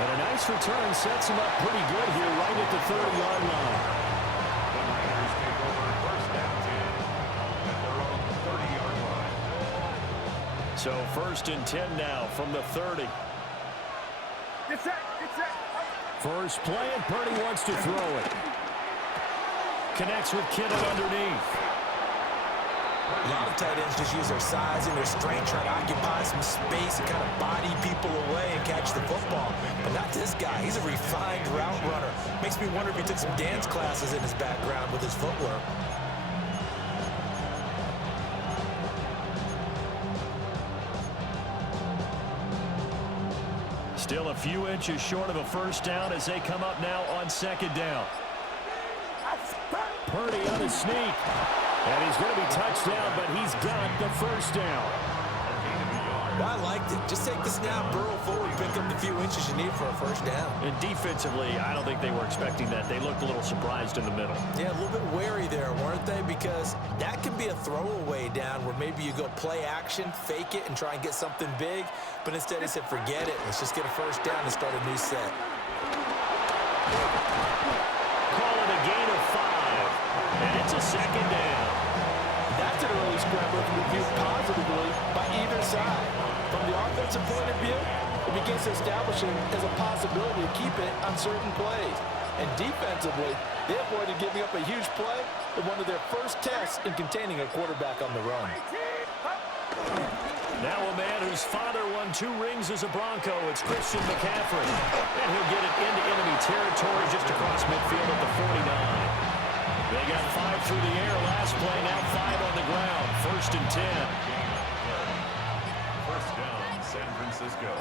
And a nice return sets him up pretty good here right at the 30-yard line. The Niners take over first down 10 at their own 30-yard line. So 1st and 10 now from the 30. Get set. First play, and Purdy wants to throw it. Connects with Kittle underneath. A lot of tight ends just use their size and their strength, trying to occupy some space and kind of body people away and catch the football. But not this guy. He's a refined route runner. Makes me wonder if he took some dance classes in his background with his footwork. Still a few inches short of a first down as they come up now on 2nd down. Purdy on a sneak. And he's going to be touched down, but he's got the first down. Well, I liked it. Just take the snap, burrow forward, pick up the few inches you need for a first down. And defensively, I don't think they were expecting that. They looked a little surprised in the middle. Yeah, a little bit wary there, weren't they? Because that can be a throwaway down where maybe you go play action, fake it, and try and get something big. But instead he said, forget it. Let's just get a first down and start a new set. Call it a gain of 5. And it's a 2nd down. That's an early scramble to be viewed positively by either side. From the offensive point of view, it begins establishing as a possibility to keep it on certain plays. And defensively, they avoided giving up a huge play in one of their first tests in containing a quarterback on the run. Now a man whose father won 2 rings as a Bronco. It's Christian McCaffrey. And he'll get it into enemy territory just across midfield at the 49. They got 5 through the air last play, now 5 on the ground. 1st and 10. First down, San Francisco.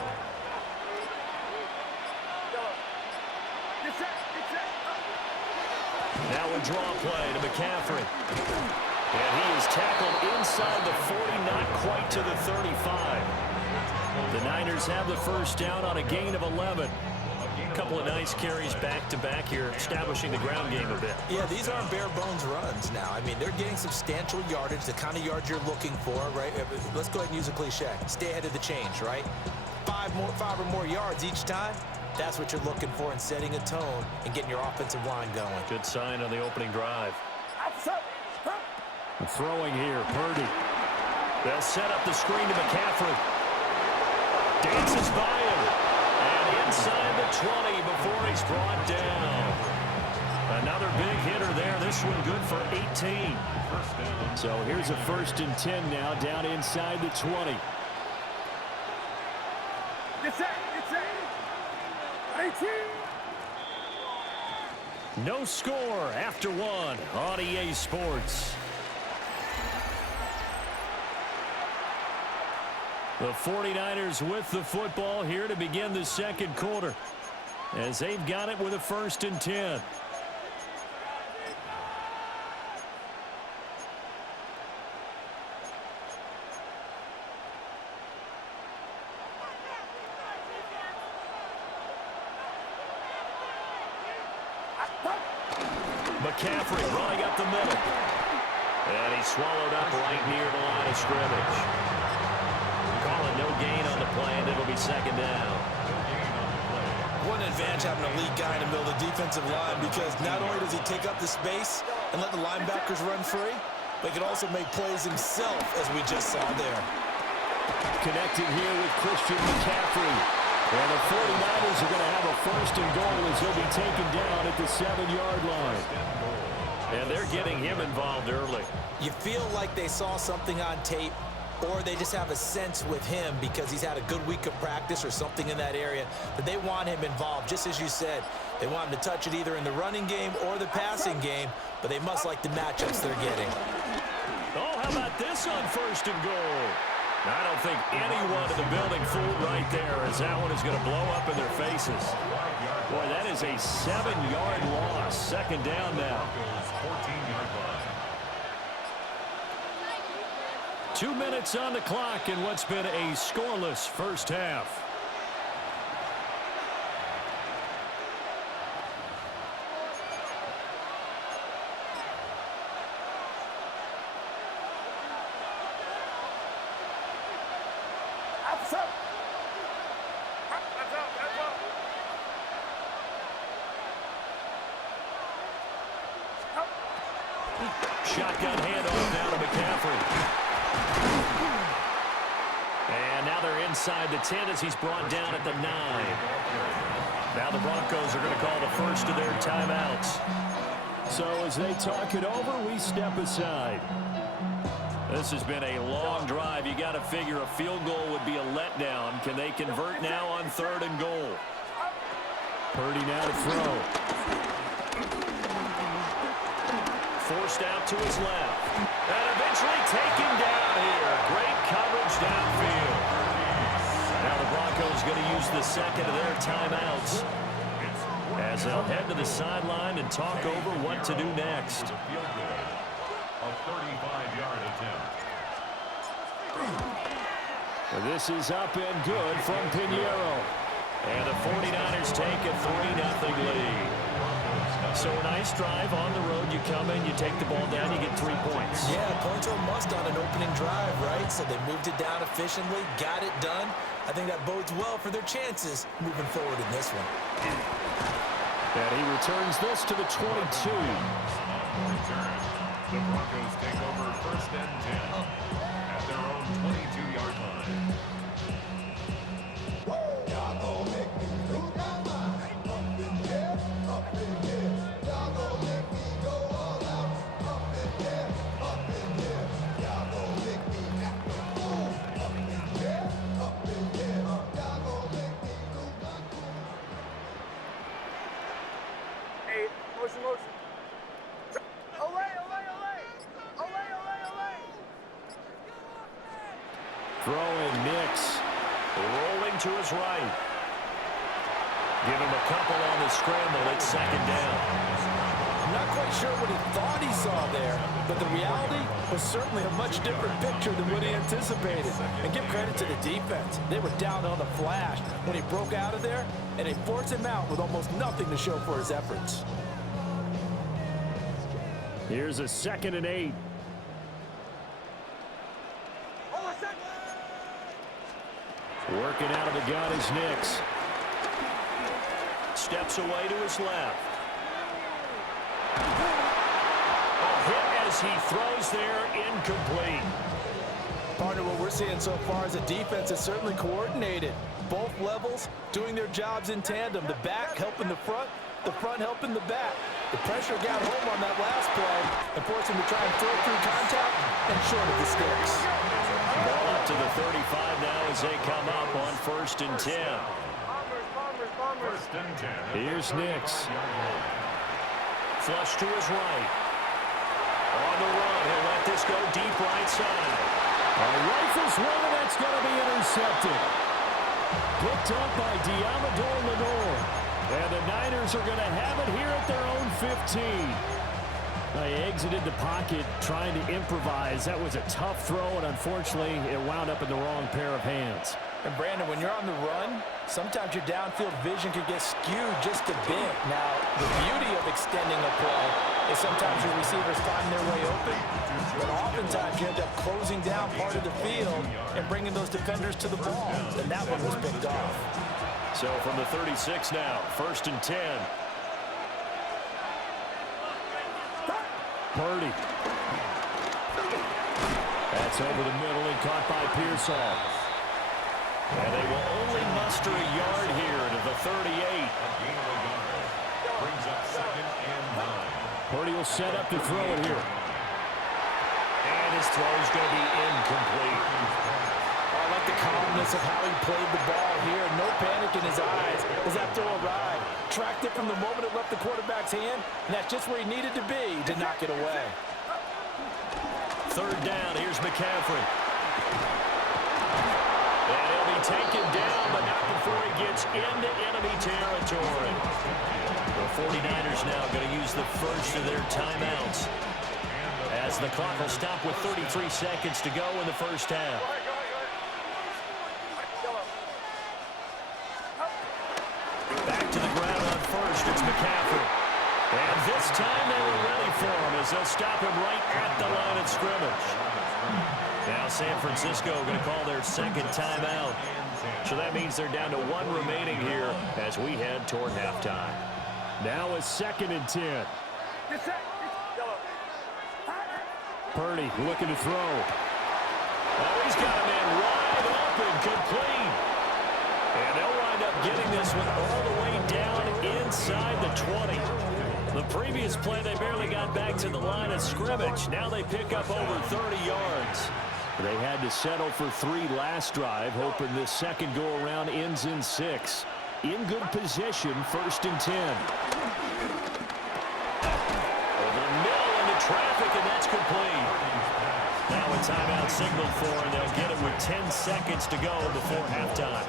Now a draw play to McCaffrey. And he is tackled inside the 40, not quite to the 35. The Niners have the first down on a gain of 11. A couple of nice carries back-to-back here, establishing the ground game a bit. Yeah, these aren't bare-bones runs now. I mean, they're getting substantial yardage, the kind of yards you're looking for, right? Let's go ahead and use a cliche. Stay ahead of the change, right? 5 or more yards each time. That's what you're looking for in setting a tone and getting your offensive line going. Good sign on the opening drive. Throwing here, Purdy. They'll set up the screen to McCaffrey. Dances by him. And inside the 20 before he's brought down. Another big hitter there. This one good for 18. So here's a 1st and 10 now, down inside the 20. It's 18. No score after 1 on EA Sports. The 49ers with the football here to begin the 2nd quarter, as they've got it with a 1st and 10. McCaffrey running up the middle. And he's swallowed up right near the line of scrimmage. Call it no gain on the play, and it'll be 2nd down. What an advantage having a lead guy in the middle of the defensive line, because not only does he take up the space and let the linebackers run free, but he can also make plays himself, as we just saw there. Connecting here with Christian McCaffrey. And the 49ers are going to have a 1st and goal as he'll be taken down at the 7-yard line. And they're getting him involved early. You feel like they saw something on tape, or they just have a sense with him because he's had a good week of practice or something in that area that they want him involved. Just as you said, they want him to touch it either in the running game or the passing game, but they must like the matchups they're getting. Oh, how about this on 1st and goal? I don't think anyone in the building fooled right there, as that one is going to blow up in their faces. Boy, that is a 7-yard loss. 2nd down now. 14-yard line. 2 minutes on the clock in what's been a scoreless first half. shotgun handoff now to McCaffrey. And now they're inside the 10 as he's brought down at the 9. Now the Broncos are going to call the first of their timeouts. So as they talk it over, we step aside. This has been a long drive. You got to figure a field goal would be a letdown. Can they convert now on 3rd and goal? Purdy now to throw. Forced out to his left. And eventually taken down here. Great coverage downfield. Now the Broncos going to use the second of their timeouts as they'll head to the sideline and talk over what to do next. A 35-yard attempt. This is up and good from Pinheiro. And the 49ers take a 3-0 lead. So a nice drive on the road. You come in, you take the ball down, you get 3 points. Yeah, points were a must on an opening drive, right? So they moved it down efficiently, got it done. I think that bodes well for their chances moving forward in this one. And he returns this to the 22. The Broncos take over 1st and 10 at their own 22-yard line. Throwing Nix. Rolling to his right. Give him a couple on the scramble. It's 2nd down. I'm not quite sure what he thought he saw there, but the reality was certainly a much different picture than what he anticipated. And give credit to the defense. They were down on the flash when he broke out of there, and they forced him out with almost nothing to show for his efforts. Here's a 2nd and 8. Working out of the gun is Nix. Steps away to his left. A hit as he throws there, incomplete. Partner, what we're seeing so far is the defense is certainly coordinated. Both levels doing their jobs in tandem. The back helping the front helping the back. The pressure got home on that last play and forced him to try and throw through contact and short of the sticks. Ball up to the 35 now as they come up on 1st and 10. 1st and 10. Here's Nix. Flush to his right. On the run, he'll let this go deep right side. Rifles one, and that's going to be intercepted. Picked up by Diamador Lenore. And the Niners are going to have it here at their own 15. They exited the pocket trying to improvise. That was a tough throw, and unfortunately, it wound up in the wrong pair of hands. And Brandon, when you're on the run, sometimes your downfield vision can get skewed just a bit. Now, the beauty of extending a play is sometimes your receivers find their way open, but oftentimes you end up closing down part of the field and bringing those defenders to the ball. And that one was picked off. So from the 36 now, 1st and 10. Purdy. That's over the middle and caught by Pearsall. And they will only muster a yard here to the 38. Brings up 2nd and 9. Purdy will set up to throw it here. And his throw's going to be incomplete. I like the calmness of how he played the ball here. No panic in his eyes as that throw arrived. Tracked it from the moment it left the quarterback's hand, and that's just where he needed to be to knock it away. 3rd down, here's McCaffrey. And he'll be taken down, but not before he gets into enemy territory. The 49ers now going to use the first of their timeouts as the clock will stop with 33 seconds to go in the first half. Back to the ground on 1st, it's McCaffrey. And this time they were ready for him as they'll stop him right at the line of scrimmage. Now San Francisco going to call their 2nd timeout. So that means they're down to 1 remaining here as we head toward halftime. Now a 2nd and 10. Purdy looking to throw. Oh, he's got a man wide open, complete. And they'll wind up getting this one all the way down inside the 20. The previous play, they barely got back to the line of scrimmage. Now they pick up over 30 yards. They had to settle for 3 last drive, hoping this second go-around ends in 6. In good position, 1st and 10. Over the middle into traffic, and that's complete. Now a timeout signal for them. They'll get it with 10 seconds to go before halftime.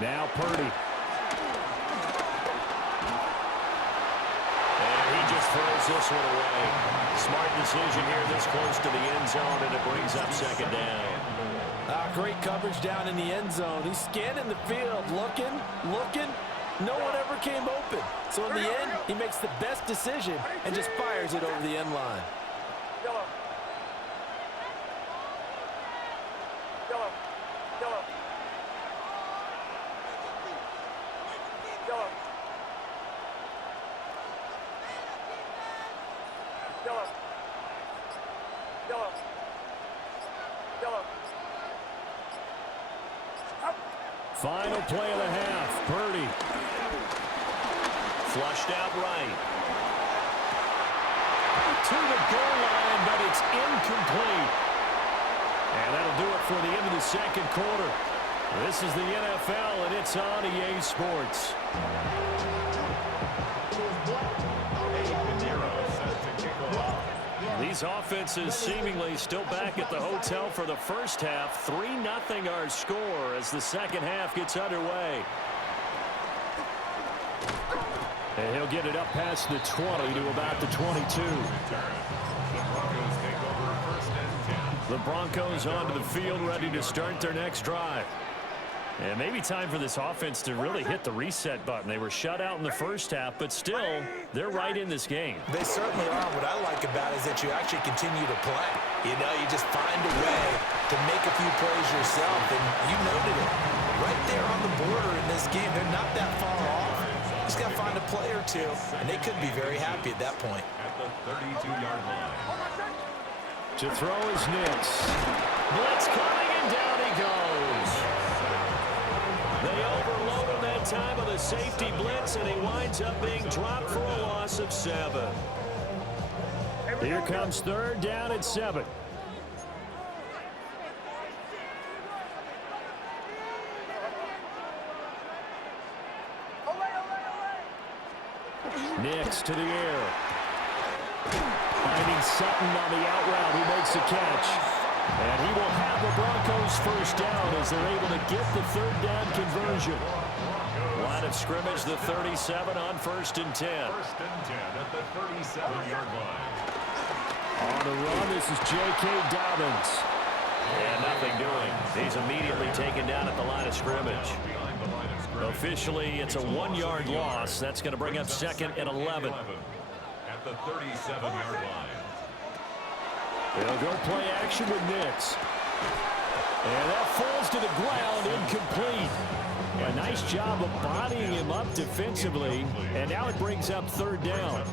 Now Purdy. And he just throws this one away. Smart decision here this close to the end zone, and it brings up second down. Great coverage down in the end zone. He's scanning the field, looking. No one ever came open. So in the end, he makes the best decision and just fires it over the end line. Final play of the half. Purdy. Flushed out right. To the goal line, but it's incomplete. And that'll do it for the end of the second quarter. This is the NFL, and it's on EA Sports. These offenses seemingly still back at the hotel for the first half. 3-0 our score as the second half gets underway. And he'll get it up past the 20 to about the 22. The Broncos onto the field, ready to start their next drive. And maybe time for this offense to really hit the reset button. They were shut out in the first half, but still, they're right in this game. They certainly are. What I like about it is that you actually continue to play. You know, you just find a way to make a few plays yourself, and you noted it. Right there on the border in this game, they're not that far off. Just got to find a play or two, and they could be very happy at that point. At the 32-yard line. To throw is Nix. Blitz coming, and down he goes. They overload him that time with a safety blitz, and he winds up being dropped for a loss of 7. Here comes 3rd down at 7. Nix to the air. Finding Sutton on the out route, who makes the catch. And he will have the Broncos first down as they're able to get the 3rd down conversion. Line of scrimmage, the 37 on 1st and 10. 1st and 10 at the 37-yard line. On the run, this is J.K. Dobbins. And nothing doing. He's immediately taken down at the line of scrimmage. Officially, it's a 1-yard loss. That's going to bring up 2nd and 11. At the 37-yard line. They'll go play action with Nix. And that falls to the ground, incomplete. A nice job of bodying him up defensively. And now it brings up 3rd down.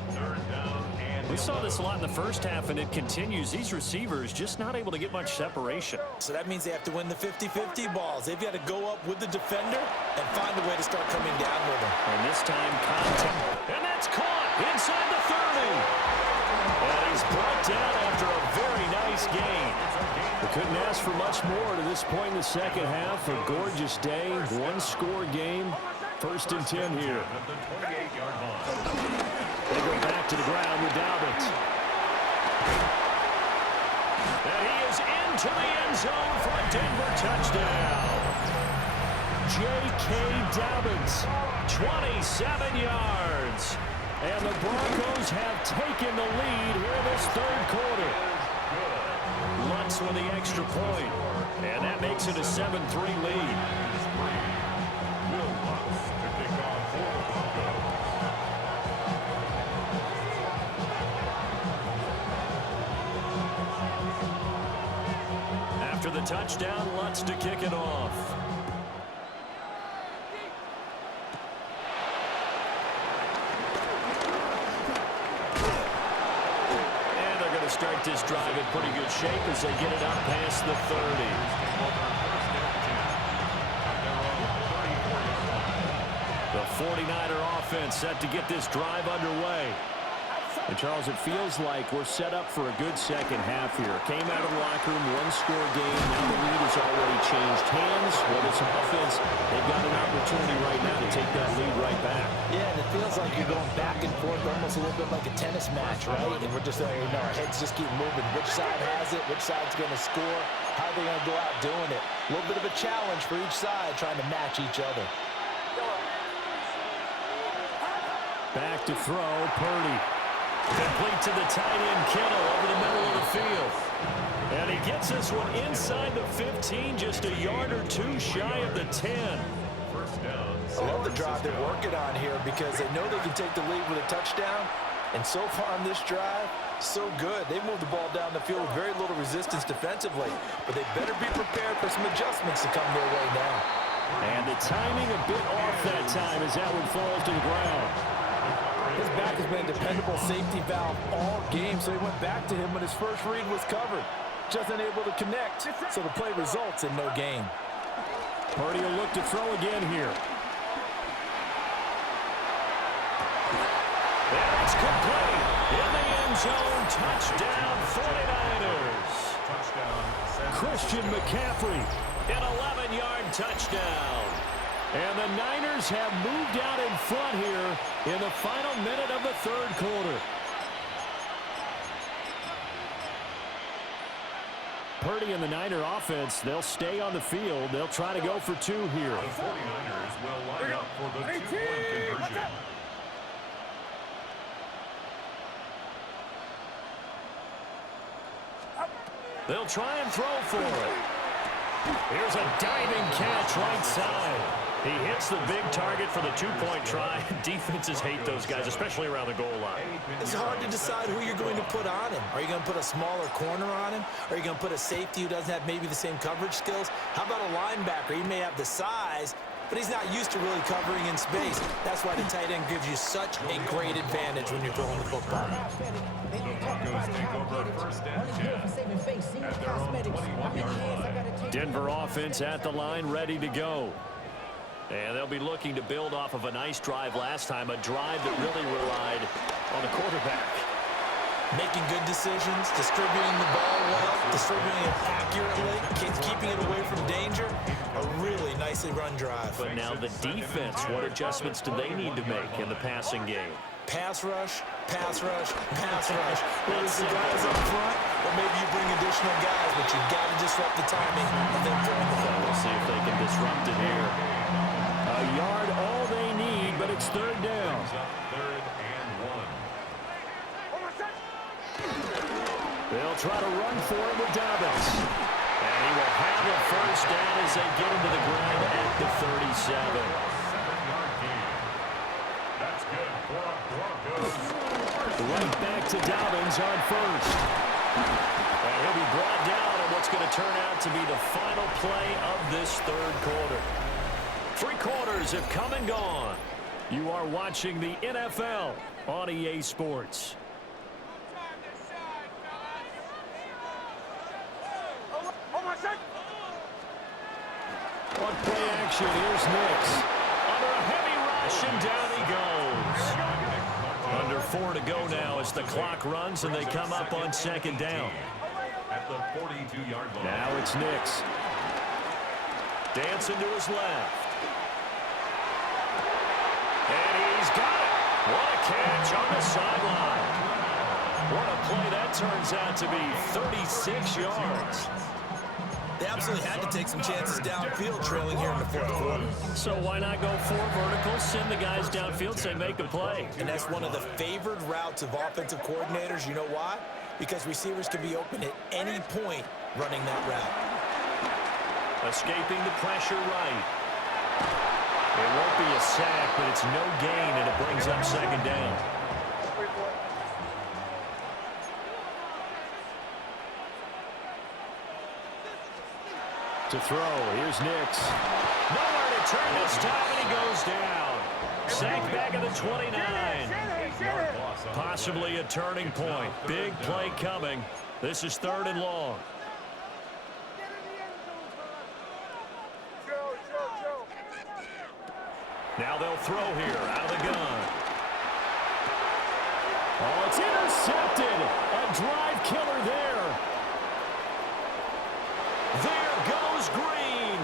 We saw this a lot in the first half, and it continues. These receivers just not able to get much separation. So that means they have to win the 50-50 balls. They've got to go up with the defender and find a way to start coming down with him. And this time, contact. And that's caught inside the 30. And he's brought down after a very nice game. We couldn't ask for much more to this point in the second half. A gorgeous day, 1-score game. 1st and 10 here. They go back to the ground with Dobbins. And he is into the end zone for a Denver touchdown. J.K. Dobbins, 27 yards. and the Broncos have taken the lead here in this 3rd quarter. Lutz with the extra point, and that makes it a 7-3 lead. After the touchdown, Lutz to kick it off. start this drive in pretty good shape as they get it up past the 30. The 49er offense set to get this drive underway. And, Charles, it feels like we're set up for a good second half here. Came out of the locker room, one-score game. Now the lead has already changed hands. Well, this offense, they've got an opportunity right now to take that lead right back. Yeah, and it feels like you're going back and forth almost a little bit like a tennis match, right? And we're just, our heads just keep moving. Which side has it? Which side's going to score? How are they going to go out doing it? A little bit of a challenge for each side trying to match each other. Back to throw, Purdy. Complete to the tight end, Kittle, over the middle of the field. And he gets this one inside the 15, just a yard or two shy of the 10. I love the drive they're working on here because they know they can take the lead with a touchdown. And so far on this drive, so good. They moved the ball down the field with very little resistance defensively. But they better be prepared for some adjustments to come their way now. And the timing a bit off that time as that one falls to the ground. His back has been a dependable safety valve all game, so he went back to him when his first read was covered. Just unable to connect, so the play results in no gain. Purdy will look to throw again here. And it's complete. In the end zone, touchdown 49ers. Christian McCaffrey. An 11-yard touchdown. And the Niners have moved out in front here in the final minute of the third quarter. Purdy and the Niner offense, they'll stay on the field. They'll try to go for two here. The 49ers will line up for the two-point conversion. They'll try and throw for it. Here's a diving catch right side. He hits the big target for the two-point try. Defenses hate those guys, especially around the goal line. It's hard to decide who you're going to put on him. Are you going to put a smaller corner on him? Are you going to put a safety who doesn't have maybe the same coverage skills? How about a linebacker? He may have the size, but he's not used to really covering in space. That's why the tight end gives you such a great advantage when you're throwing the football. The Broncos take over first and 10 at their own 21-yard line. Denver offense at the line, ready to go. And they'll be looking to build off of a nice drive last time, a drive that really relied on the quarterback. Making good decisions, distributing the ball well, distributing it accurately, keeping it away from danger. A really nicely run drive. But now the defense, what adjustments do they need to make in the passing game? Pass rush, pass rush, pass rush. Whether it's the guys up front, or maybe you bring additional guys, but you've got to disrupt the timing of them throwing the ball. We'll see if they can disrupt it here. A yard all they need, but it's third down. Third and 1. They'll try to run for it with Dobbins. And he will have a first down as they get into the ground at the 37. 7-yard gain. That's good for a Broncos. Right back to Dobbins on first. And he'll be brought down on what's going to turn out to be the final play of this third quarter. 3 quarters have come and gone. You are watching the NFL on EA Sports. On play action, here's Nix. Under a heavy rush, and down he goes. Under 4 to go now as the clock runs, and they come up on second down. At the 42-yard line. Now it's Nix. Dancing to his left. And he's got it. What a catch on the sideline. What a play that turns out to be, 36 yards. They absolutely had to take some chances downfield trailing here in the fourth quarter. So why not go 4 verticals, send the guys downfield, say make a play. And that's one of the favored routes of offensive coordinators. You know why? Because receivers can be open at any point running that route. Escaping the pressure right. It won't be a sack, but it's no gain, and it brings up second down. To throw, here's Nix. Nowhere to turn this time, and he goes down. Sacked back at the 29. Possibly a turning point. Big play coming. This is 3rd and long. Now they'll throw here out of the gun. Oh, it's intercepted. A drive killer there. There goes Green.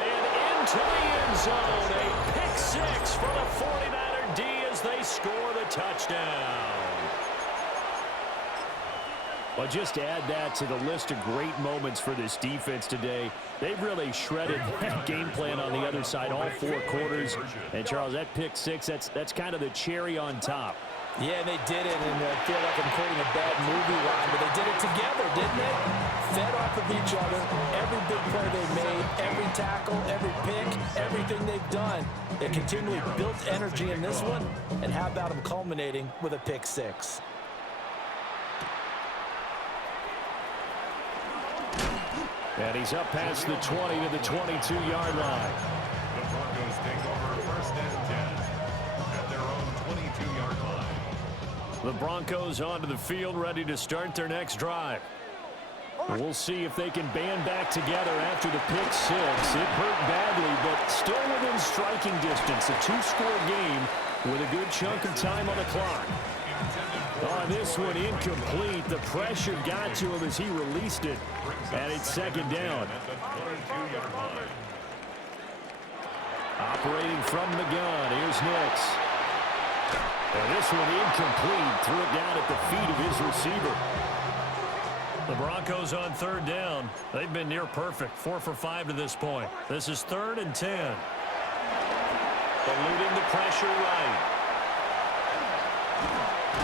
And into the end zone. A pick six for the 49er D as they score the touchdown. Well, just add that to the list of great moments for this defense today. They've really shredded that game plan on the other side all 4 quarters. And, Charles, that pick six, that's kind of the cherry on top. Yeah, they did it, and I feel like I'm quoting a bad movie line, but they did it together, didn't they? Fed off of each other, every big play they made, every tackle, every pick, everything they've done. They continually built energy in this one, and how about them culminating with a pick six? And he's up past the 20 to the 22-yard line. The Broncos take over 1st and 10 at their own 22-yard line. The Broncos onto the field, ready to start their next drive. We'll see if they can band back together after the pick six. It hurt badly, but still within striking distance. A 2-score game with a good chunk of time on the clock. On this one, incomplete. The pressure got to him as he released it, and it's 2nd down. Operating from the gun, here's Nix. And this one incomplete. Threw it down at the feet of his receiver. The Broncos on 3rd down. They've been near perfect. 4 for 5 to this point. This is 3rd and 10. Eluding the pressure right.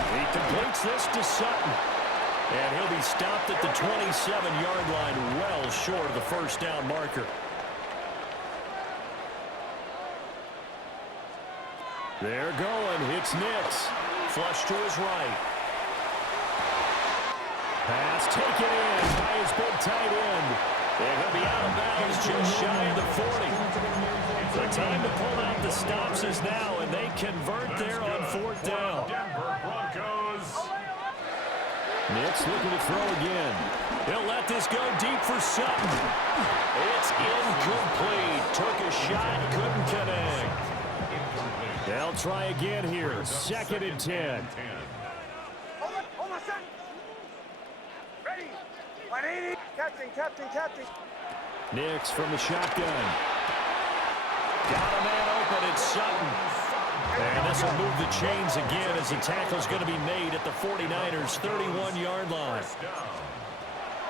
He completes this to Sutton. And he'll be stopped at the 27-yard line, well short of the 1st down marker. They're going. It's Nix. Flush to his right. Pass taken in by his big tight end. And he'll be out of bounds just shy of the 40. The time to pull out the stops is now, and they convert there on 4th down. Denver Broncos. Nix looking to throw again. He'll let this go deep for Sutton. It's incomplete. Took a shot, couldn't connect. They'll try again here. 2nd and 10. Hold on, son. Ready. 180. Captain. Nix from the shotgun. Got a man open. It's Sutton. And this will move the chains again as the tackle's going to be made at the 49ers' 31-yard line.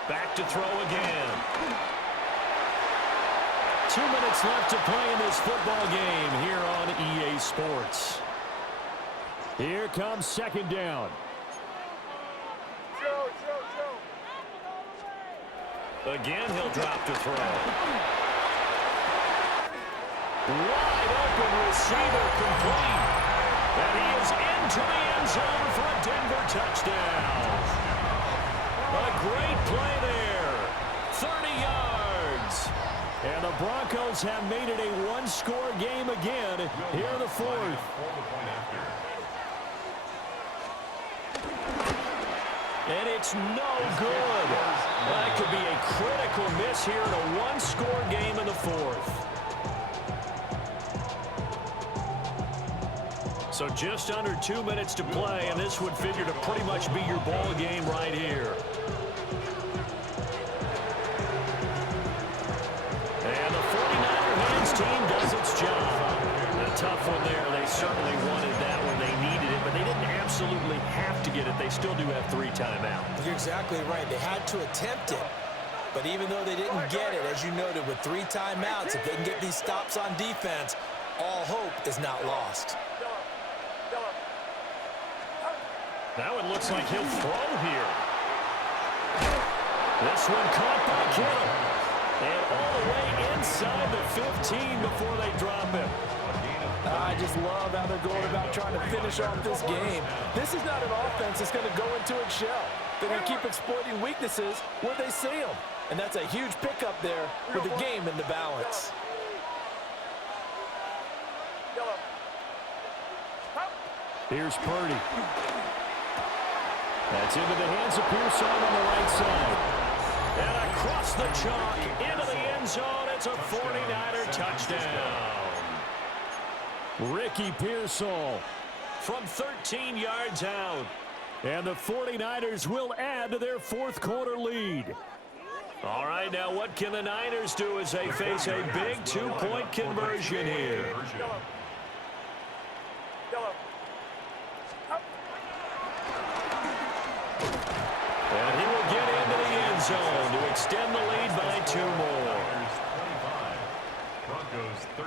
Back to throw again. 2 minutes left to play in this football game here on EA Sports. Here comes 2nd down. Again, he'll drop to throw. Wide open receiver complete. And he is into the end zone for a Denver touchdown. A great play there. 30 yards. And the Broncos have made it a 1-score game again here in the 4th. And it's no good. That could be a critical miss here in a 1-score game in the 4th. So just under 2 minutes to play, and this would figure to pretty much be your ball game right here. And the 49er hands team does its job. A tough one there. They certainly wanted that one. They needed it, but they didn't absolutely have to get it. They still do have 3 timeouts. You're exactly right. They had to attempt it. But even though they didn't get it, as you noted, with 3 timeouts, if they can get these stops on defense, all hope is not lost. Now it looks like he'll throw here. This one caught by Kittle. And all the way inside the 15 before they drop him. I just love how they're going about trying to finish off this game. This is not an offense that's going to go into its shell. They're going to keep exploiting weaknesses where they see them. And that's a huge pickup there with the game in the balance. Here's Purdy. That's into the hands of Pearson on the right side. And across the chalk, into the end zone. It's a 49er touchdown. Ricky Pearsall From 13 yards out. and the 49ers will add to their fourth quarter lead. All right, now what can the Niners do as they face a big two-point conversion here? Yellow. And he will get into the end zone to extend the lead by 2 more.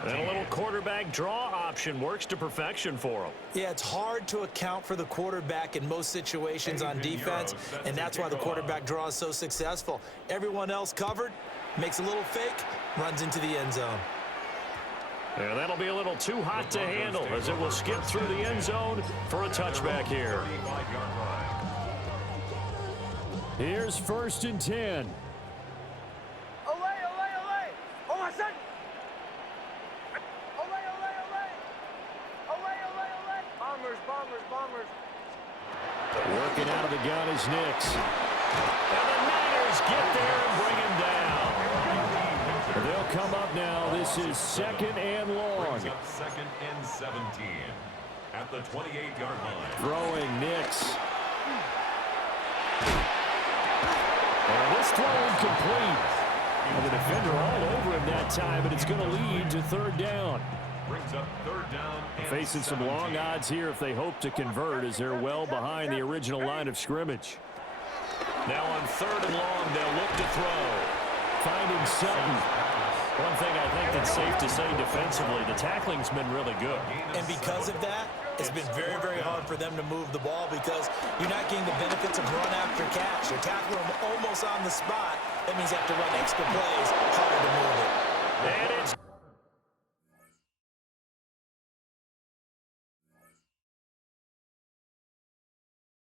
And a little quarterback draw option works to perfection for him. Yeah, it's hard to account for the quarterback in most situations on defense, and that's why the quarterback draw is so successful. Everyone else covered, makes a little fake, runs into the end zone. And that'll be a little too hot to handle as it will skip through the end zone for a touchback here. Here's 1st and 10. Olay, olay, olay. Oh, my son. Olay, olay, olay. Olay, olay, olay. Bombers, bombers, bombers. Working out of the gun is Nix. And the Niners get there and bring him down. They'll come up now. This is 2nd and long. Brings up 2nd and 17 at the 28-yard line. Throwing Nix. And this throw incomplete. And the defender all over him that time, but it's going to lead to 3rd down. Brings up 3rd down and Facing some 17. long odds here if they hope to convert, as they're well behind the original line of scrimmage. Now on 3rd and long, they'll look to throw. Finding Sutton. One thing I think that's safe to say defensively, the tackling's been really good. And because of that, it's been very, very hard for them to move the ball because you're not getting the benefits of run after catch. You're tackling them almost on the spot. That means you have to run extra plays, harder to move it. And it's